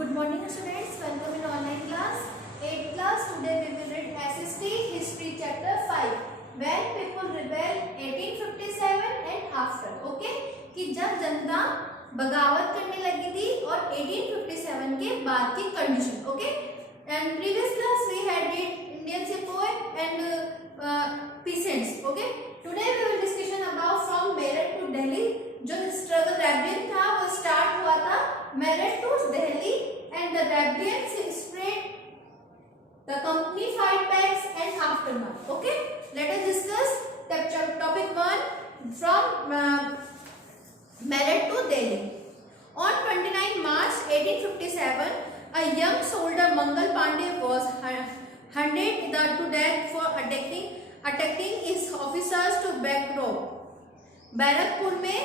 Good morning students, welcome in online class. 8th class, today we will read SST History chapter 5. When people rebel 1857 and after. Okay? कि जब जनता बगावत करने लगी थी और 1857 के बाद की condition. Okay? And previous class we had read Indian sepoy and peasants. Okay? Today we will discussion about from Meerut to Delhi. जो स्ट्रगल रेबेलियन था वो स्टार्ट हुआ था Meerut to Delhi and the rebellions spread the company fight backs and aftermath. Okay, let us discuss the topic 1 from Meerut to Delhi. On 29 March 1857, a young soldier Mangal Pandey was hunted to death for attacking his officers to backrow. Barrackpore में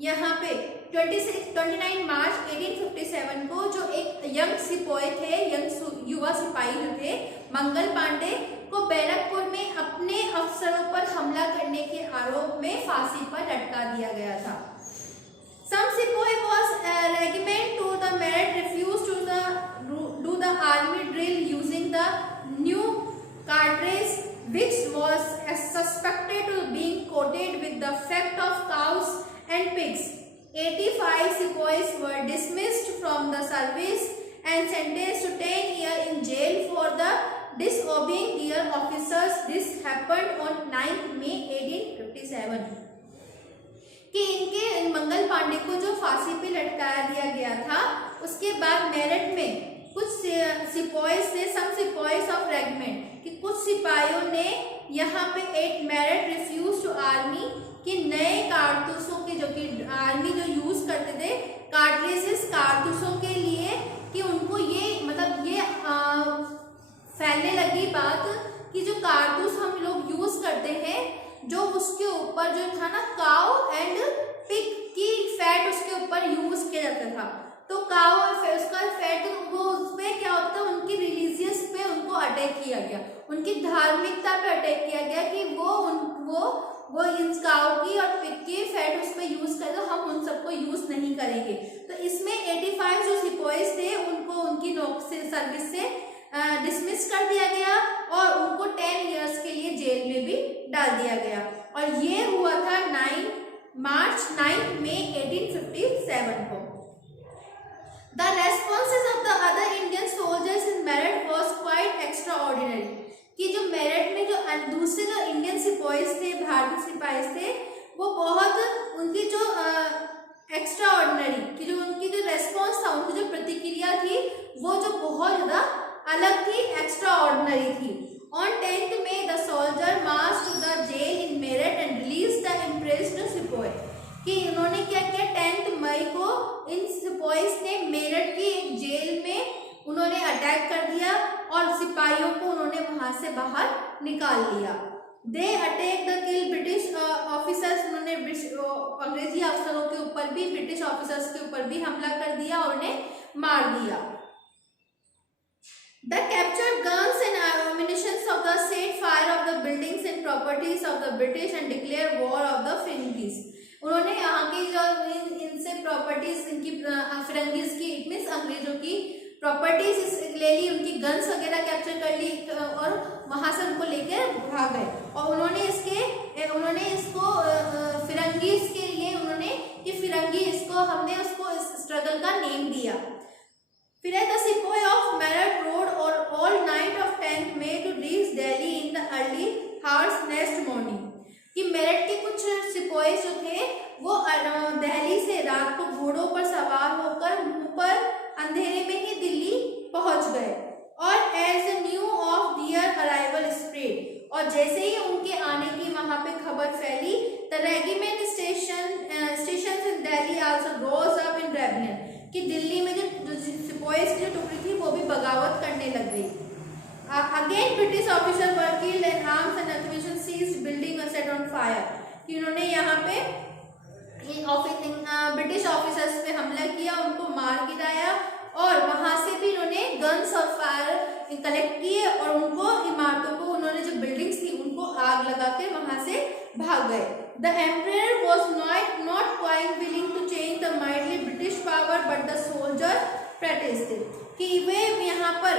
यहाँ पे 29 मार्च 1857 को जो एक young सिपाही थे, young युवा सिपाही जो थे मंगल पांडे को बैरकपुर में अपने अफसरों पर हमला करने के आरोप में फांसी पर लटका दिया गया था. Some sepoy was regiment to the Meerut refused to do the army drill using the new cartridge which was suspected to being coated with the fat of cows and pigs. 85 sepoys were dismissed from the service and sentenced to 10 years in jail for the disobeying their officers. This happened on 9th May 1857. कि इनके मंगल पांडे को जो फांसी पे लटकाया दिया गया था, उसके बाद मेरठ में कुछ सिपाहीज थे, सम सिपाहीज ऑफ रेजिमेंट, कि कुछ सिपाहियों ने यहाँ पे एक मेरठ रिफ्यूज टू आर्मी कि नए कारतूसों के जो कि आर्मी जो यूज करते थे कार्ट्रिजेस कारतूसों के लिए, कि उनको ये मतलब ये फैलने लगी बात कि जो कारतूस हम लोग यूज करते हैं जो उसके ऊपर जो था ना काउ एंड पिग की फैट उसके ऊपर यूज किया जाता था. तो काउ और उसका फैट वो उसपे क्या होता है, उनकी रिलीजियस पे उनको अटैक किया गया, उनकी धार्मिकता पे अटैक किया गया कि वो इन काउ की और पिग की फैट उस पे यूज कर दो, हम उन सबको यूज नहीं करेंगे. तो इसमें 85 जो सिपाहीज थे उनको उनकी सर्विस से डिसमिस कर दिया गया और उनको 10 इयर्स के लिए जेल में भी डाल दिया गया. और ये हुआ था 9 मई 1857 को. The responses of the other Indian soldiers in Meerut was quite extraordinary. कि जो मेरठ में जो दूसरे जो इंडियन सिपाहीज थे, भारतीय सिपाहीज थे, वो बहुत उनकी जो एक्स्ट्रा ऑर्डिनरी कि जो उनकी जो रेस्पॉन्स था, उनकी जो प्रतिक्रिया थी वो जो बहुत ज़्यादा अलग थी, एक्स्ट्रा ऑर्डिनरी थी. On 10th May, the soldier marched to the jail in Meerut and released the imprisoned sepoy. कि उन्होंने क्या किया, 10 मई को इन सिपाहीज ने मेरठ की एक जेल में उन्होंने अटैक कर दिया और सिपाहियों को उन्होंने वहां से बाहर निकाल लिया. They attack the kill British officers, उन्होंने अंग्रेजी अफसरों के ऊपर भी, ब्रिटिश ऑफिसर्स के ऊपर भी हमला कर दिया और उन्हें मार दिया. The captured guns and ammunition of the set fire of the buildings and properties of the British and declare war of the Firangis. उन्होंने यहाँ की जो इनसे प्रॉपर्टीज इनकी फिरंगीज की, इट मीन्स अंग्रेजों की प्रॉपर्टीज ले ली, उनकी गन्स वगैरह कैप्चर कर ली और वहां से उनको लेकर भाग गए. और उन्होंने इसको फिरंगीज के लिए उन्होंने कि फिरंगी इसको हमने उसको इस स्ट्रगल का नेम दिया. फिर the sipahi of Meerut rode और all night of 10th May to reach Delhi in the early hours next morning. कि मेरठ के कुछ सिपाही जो थे वो दिल्ली से रात को घोड़ों पर सवार होकर मुंह पर अंधेरे में ही दिल्ली पहुंच गए. और as news of their arrival spread, और जैसे ही उनके आने की वहां पे खबर फैली, the regiment station in Delhi also rose up in rebellion. कि दिल्ली में जो सिपाही की जो टुकड़ी थी वो भी बगावत करने लग गई. Again British officer were killed and arms and ammunition seized building and set on fire. कि उन्होंने यहाँ पे ब्रिटिश ऑफिसर्स पे हमला किया, उनको मार गिराया और वहां से भी उन्होंने गन्स और फायर कलेक्ट किए और उनको इमारतों को, उन्होंने जो बिल्डिंग्स थी उनको आग लगा के वहां से भाग गए. The emperor was not quite willing to change the mighty British power, but the soldier authorities थे कि वे यहाँ पर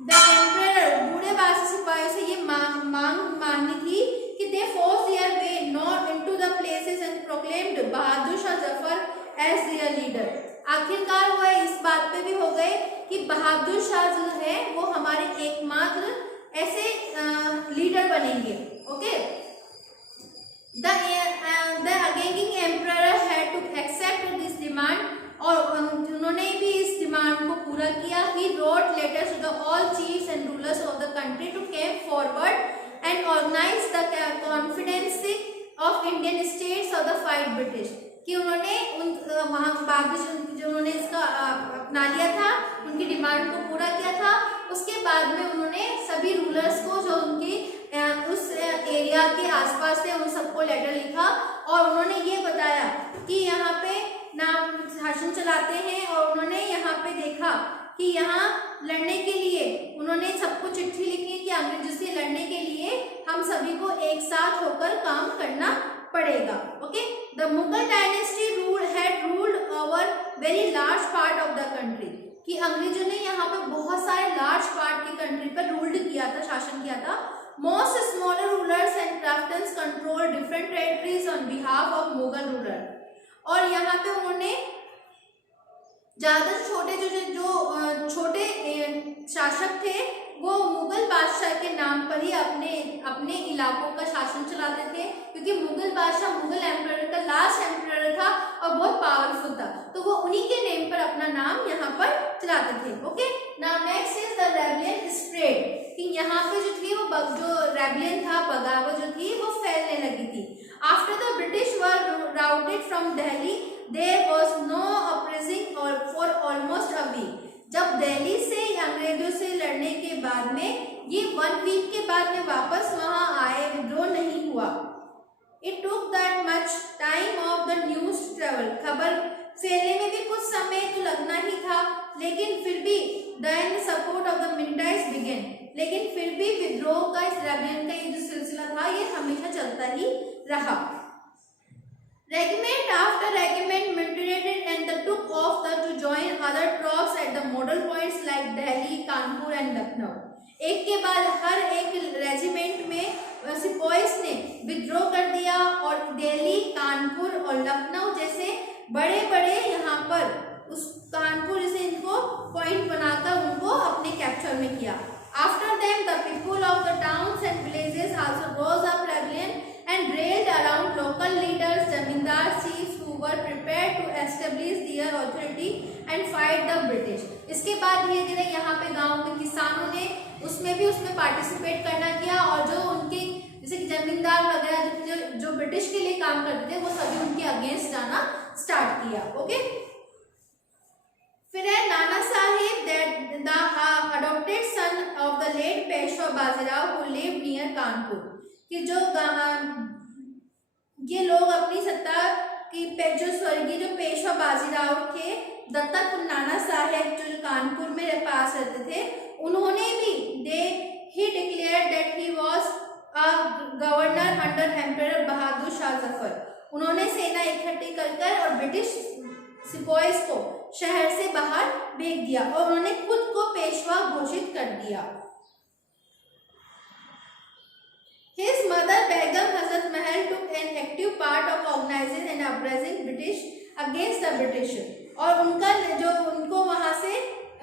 द एम्परर बूढ़े बादशाह सिपाहियों से ये मांग मांगनी थी कि they force their way not into the places and proclaimed Bahadur Shah Zafar as their leader. आखिरकार वो इस बात पे भी हो गए कि बहादुर शाह जो है वो हमारे एकमात्र ऐसे लीडर बनेंगे। Okay, the ageing emperor had to accept this demand, और उन्होंने भी इस डिमांड को पूरा किया। He wrote letters to the all chiefs and rulers of the country to came forward and organise the confidence of Indian states of the fight British, कि उन्होंने वहाँ बहादुर जो उन्होंने इसका अपना लिया था, उनकी डिमांड को पूरा किया था। उसके बाद में उन्होंने सभी रूलर्स को जो उनकी उस एरिया के आसपास थे उन सबको लेटर लिखा, और उन्होंने ये बताया कि यहाँ पे नाम शासन चलाते हैं, और उन्होंने यहाँ पे देखा कि यहाँ लड़ने के लिए उन्होंने सबको चिट्ठी लिखी कि अंग्रेजों से लड़ने के लिए हम सभी को एक साथ होकर काम करना पड़ेगा। Okay, the Mughal dynasty had ruled over very large part of the country, कि अंग्रेजों ने यहाँ पे बहुत सारे लार्ज पार्ट की कंट्री पर रूल्ड किया था, शासन किया था। Most smaller rulers and chieftains control different territories on behalf of Mughal ruler, और यहाँ पे उन्होंने ज्यादातर छोटे जो छोटे शासक थे वो मुगल बादशाह के नाम पर ही अपने इलाकों का शासन चलाते थे, क्योंकि मुगल बादशाह मुगल एम्परर का लास्ट एम्परर था और बहुत पावरफुल था, तो वो उन्हीं के नेम पर अपना नाम यहाँ पर चलाते थे। Okay, now next is the rebellion spread, कि यहाँ पे जो थी वो जो रेबेलियन था, बगावत जो थी वो फैलने लगी थी। After the British were routed from Delhi there was no uprising और फॉर ऑलमोस्ट अ वीक, जब दिल्ली से अंग्रेजों से लड़ने के बाद में ये 1 वीक के बाद में वापस वहां आए, विद्रोह नहीं हुआ। It took that much time of the news travel, खबर फैलने में भी कुछ समय तो लगना ही था, लेकिन फिर भी then support of the militarise began, लेकिन फिर भी विद्रोह का, इस रेबेलियन का ये जो सिलसिला था ये हमेशा चलता ही रहा। Regiment after regiment migrated and they took off to join other troops at the model points like Delhi, Kanpur and Lucknow. एक के बाद हर एक रेजिमेंट में सिपाहीस ने विद्रोह कर दिया और दिल्ली, कानपुर और लखनऊ जैसे बड़े बड़े यहाँ पर उस कानपुर से इनको पॉइंट बनाकर उनको अपने कैप्चर में किया। After them, the people of the towns and villages also rose up rebellion and railed around local leaders, zamindar chiefs who were prepared to establish their authority and fight the British. इसके बाद धीरे धीरे यहाँ पे गांव के किसानों ने उसमें पार्टिसिपेट करना किया, और जो उनके जैसे कि जमींदार वगैरह जो ब्रिटिश के लिए काम करते थे वो सभी उनके अगेंस्ट जाना स्टार्ट किया। ओके, फिर है Nana Sahib, that the adopted son of the late Peshwa Bajirao who lived near Kanpur, कि जो ये लोग अपनी सत्ता की जो स्वर्गीय जो पेशवा बाजीराव थे, दत्तक नाना साहेब जो कानपुर में पास रहते थे, उन्होंने भी he declared that he was a governor under Emperor बहादुर शाह जफर। उन्होंने सेना इकट्ठी कर और ब्रिटिश सिपाहीस को शहर से बाहर भेज दिया और उन्होंने खुद को पेशवा घोषित कर दिया। His mother Begum Hazrat Mahal took an active part of organizing and oppressing British against the British, और उनको वहां से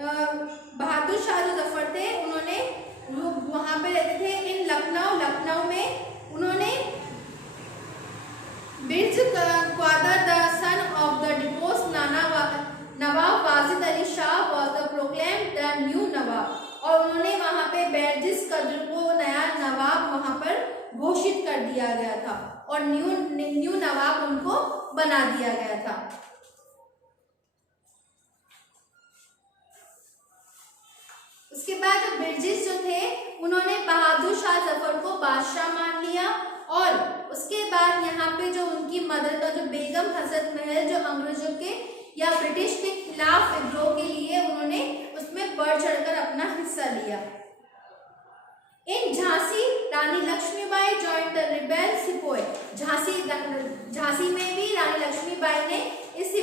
बहादुर शाह जो जफर थे उन्होंने वहां पे रहते थे इन लखनऊ में उन्होंने Birjis Qadr the son of the deposed Nawab Wajid Ali Shah was the proclaimed the new Nawab, और उन्होंने वहां पे बेरजिस कद्र को नया नवाब वहां पर घोषित कर दिया गया था और न्यू नवाब उनको बना दिया गया था। उसके बाद जो बिरजिस जो थे उन्होंने बहादुर शाह जफर को बादशाह मान लिया, और उसके बाद यहाँ पे जो उनकी मदर का जो बेगम हजरत महल जो अंग्रेजों के या ब्रिटिश के खिलाफ विद्रोह के लिए उन्होंने उसमें बढ़ चढ़कर अपना हिस्सा लिया। In Jhansi Rani Lakshmibai joined the rebel sepoy, Jhansi में भी रानी लक्ष्मीबाई ने इस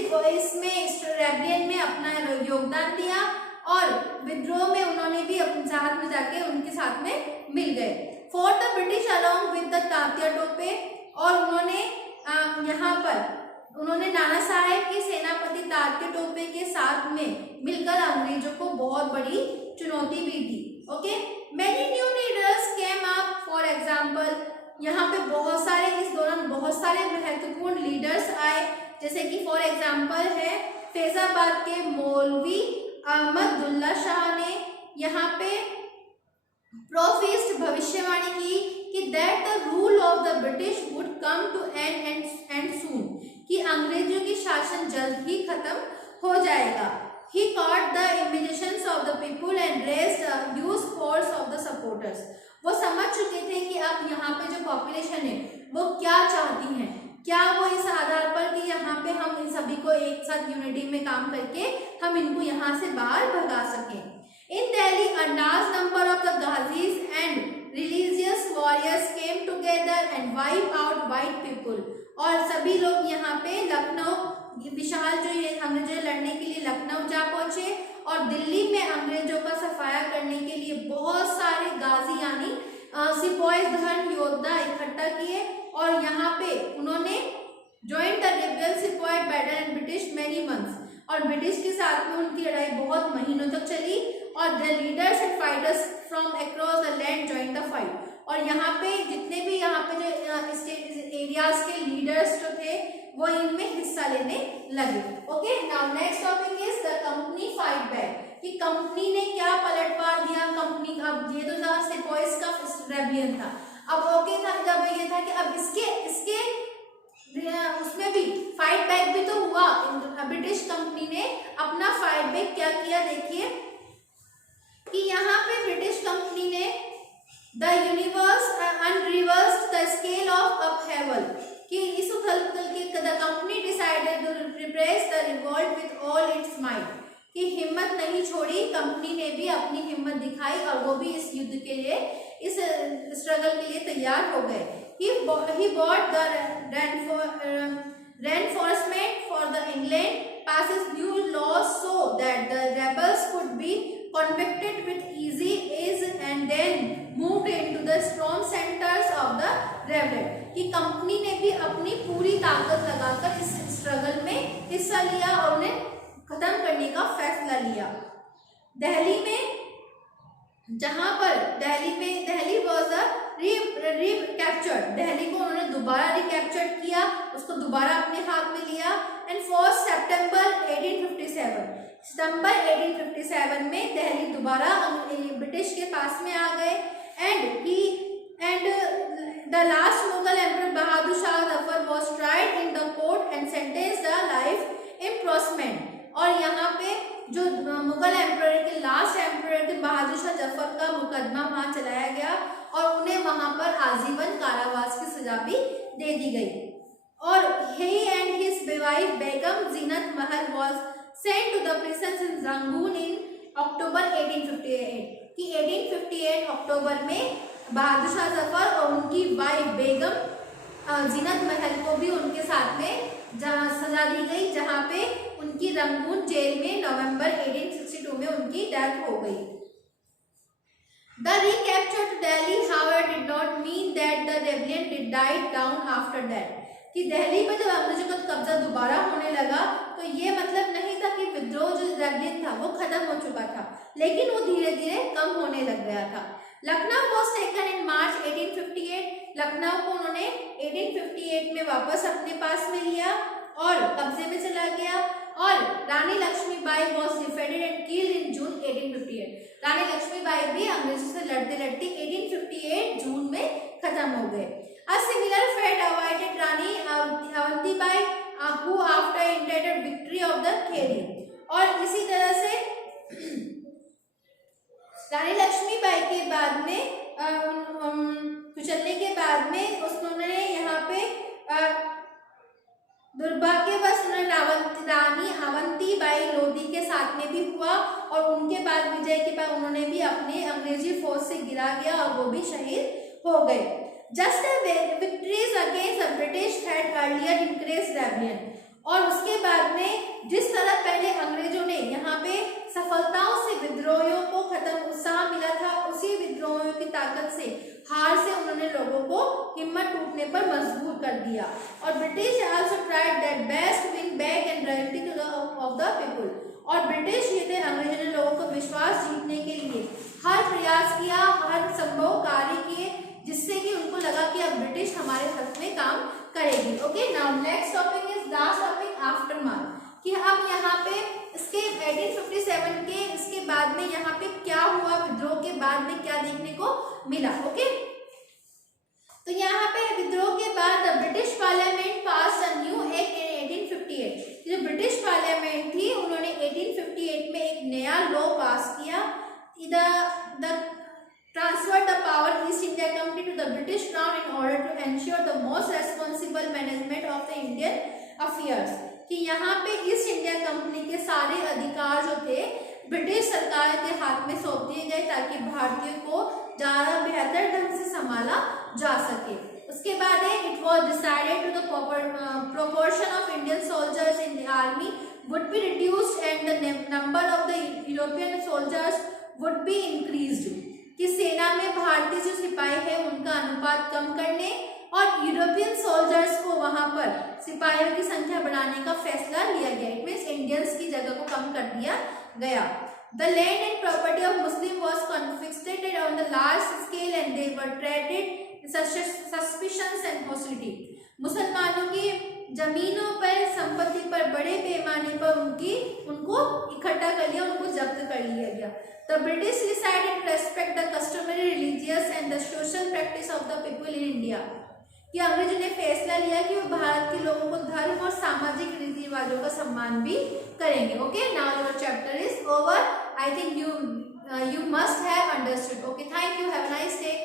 रेबेलियन में योगदान दिया और विद्रोह में उन्होंने भी अपने साथ में जाके उनके साथ में मिल गए। For the British along with the Tatya Tope, और उन्होंने यहाँ पर उन्होंने नाना साहेब की सेनापति तात्या टोपे के साथ में मिलकर अंग्रेजों को बहुत बड़ी चुनौती भी दी। Okay, many new leaders came up, for example यहाँ पे बहुत सारे इस दौरान बहुत सारे महत्वपूर्ण लीडर्स आए, जैसे कि फॉर एग्जाम्पल है फैजाबाद के मौलवी अहमदुल्ला शाह ने यहाँ पे प्रोफेस्ड भविष्यवाणी की कि that the rule of the British would come to end soon, कि अंग्रेजों की शासन जल्द ही खत्म हो जाएगा। He caught the imaginations of the people and raised a huge force of the supporters. वो समझ चुके थे कि अब यहाँ पे जो पॉपुलेशन है वो क्या चाहती है, क्या वो इस आधार पर कि यहाँ पे हम इन सभी को एक साथ यूनिटी में काम करके हम इनको यहाँ से बाहर भगा सकें। In Delhi, a large number of the Ghazis and religious warriors came together and wiped out white people. और सभी लोग यहाँ पे लखनऊ विशाल जो ये अंग्रेजों लड़ने के लिए लखनऊ जा पहुंचे और दिल्ली में अंग्रेजों का सफाया करने के लिए बहुत सारे गाजी यानी सिपाही धन योद्धा इकट्ठा किए और यहाँ पे उन्होंने ज्वाइन द रिबेल सिपाही battle and British many months, और ब्रिटिश के साथ में उनकी लड़ाई बहुत महीनों तक चली और the leaders and fighters from across the land join the fight, और यहाँ पे जितने भी यहाँ पे जो स्टेट एरियाज के लीडर्स जो थे वो इनमें हिस्सा लेने लगे। Okay, now next topic is the company fight back, कि कंपनी ने क्या पलटवार दिया। कंपनी अब ये तो था सिपाहीज का रेबेलियन था, अब ओके था जब ये था कि अब इसके उसमें भी फाइट बैक भी तो हुआ। ब्रिटिश कंपनी ने अपना फाइट बैक क्या किया, देखिए कि यहाँ पे ब्रिटिश कंपनी ने the universe unreversed the scale of upheaval, कि इस उथल-पुथल के the company decided to repress the revolt with all its might, कि हिम्मत नहीं छोड़ी, कंपनी ने भी अपनी हिम्मत दिखाई और वो भी इस युद्ध के लिए इस स्ट्रगल के लिए तैयार हो गए। He bought the reinforcement for the England, passes new laws so that the rebels could be convicted with easy ease and then moved into the strong centers of the rebel, कि company ने भी अपनी पूरी ताकत लगाकर इस struggle में हिस्सा लिया और उन्हें खत्म करने का फैसला लिया। दिल्ली में जहां पर दिल्ली वॉज रिकैप्चर्ड, दिल्ली को उन्होंने दोबारा रिकैप्चर किया, उसको दोबारा अपने हाथ में लिया। एंड 4 सितंबर 1857 में दिल्ली दोबारा ब्रिटिश के पास में आ गए। And the last Mughal emperor Bahadur Shah Zafar was tried in the court and sentenced the life imprisonment, और यहाँ पे जो मुगल एम्परर के लास्ट एम्परर थे बहादुर शाह जफर का मुकदमा वहां चलाया गया और उन्हें वहां पर आजीवन कारावास की सजा भी दे दी गई। और he and his wife Begum Zeenat Mahal was sent to the prisons in Rangoon in अक्टूबर 1858, कि 1858 अक्टूबर में बहादुर शाह जफर और उनकी वाइफ बेगम जीनत महल को भी उनके साथ में सजा दी गई, जहां पे उनकी रंगून जेल में नवंबर 1862 में उनकी डेथ हो गई। The recapture to Delhi, however, did not mean that the rebellion did die down after that, कि दिल्ली पर जब अंग्रेजों का कब्जा दोबारा होने लगा तो ये मतलब नहीं था कि विद्रोह जो रेबेलियन था वो खत्म हो चुका था, लेकिन वो धीरे धीरे कम होने लग गया था। लखनऊ वॉज टेकन इन मार्च 1858, लखनऊ को उन्होंने 1858 में वापस अपने पास में लिया और कब्जे में चला गया। और Rani Lakshmibai was defended and killed in June 1858, Rani Lakshmibai भी अंग्रेजों से लड़ते लड़ते 1858 जून में खत्म हो गए। A similar fate awaited Rani Avantibai, who after intended victory of the Kheri, और इसी तरह से रानी लक्ष्मीबाई के बाद में कुचलने के बाद में उन्होंने यहाँ पे दुर्भाग्यवश रानी अवंतीबाई लोधी के साथ में भी हुआ और उनके बाद विजय के बाद उन्होंने भी अपने अंग्रेजी फौज से गिरा गया और वो भी शहीद हो गए। Just victories against the British had earlier increased rebellion, और उसके बाद में जिस तरह पहले अंग्रेजों ने यहाँ पे को हिम्मत टूटने पर मजबूर कर दिया। और British also tried that best win back and loyalty to the of the people. और ब्रिटिश ये थे, अंग्रेजों ने लोगों को विश्वास जीतने के लिए हर प्रयास किया, हर संभव कार्य किए, जिससे कि उनको लगा कि अब ब्रिटिश हमारे हक में काम करेगी। Okay, now next topic is last topic aftermath, कि अब यहाँ पे इसके 1857 के इसके बाद में यहाँ पे क्या हुआ, विद्रोह के बाद में क्या देखने को मिला। ओके, तो यहाँ पे विद्रोह के बाद British parliament pass a new act in 1858। जो ब्रिटिश पार्लियामेंट थी उन्होंने 1858 में एक नया लॉ पास किया, the transferred the power East India Company to the British Crown in order to ensure the most responsible management of the Indian affairs। कि यहाँ पे ईस्ट इंडिया कंपनी के सारे अधिकार जो थे ब्रिटिश सरकार के हाथ में सौंप दिए गए, ताकि भारतीयों को ज्यादा बेहतर ढंग से संभाला जा सके। उसके बाद it was decided to the proportion of Indian soldiers in the army would be reduced and the number of the European soldiers would be increased. कि सेना में भारतीय जो सिपाही है उनका अनुपात कम करने और यूरोपियन सोल्जर्स को वहां पर सिपाहियों की संख्या बढ़ाने का फैसला लिया गया। इट मीन्स इंडियंस की जगह को कम कर दिया गया। The land and property of Muslim was confiscated on the large scale and they were traded suspicions and hostility. मुसलमानों की जमीनों पर, संपत्ति पर बड़े पैमाने पर उनको इकट्ठा कर लिया, उनको जब्त कर लिया गया। The British decided to respect the customary religious and the social practice of the people in India। कि अंग्रेजों ने फैसला लिया कि वो भारत के लोगों को धर्म और सामाजिक रीति रिवाजों का सम्मान भी करेंगे। Okay, now your chapter is over. I think you must have understood। Okay, thank you, have a nice day।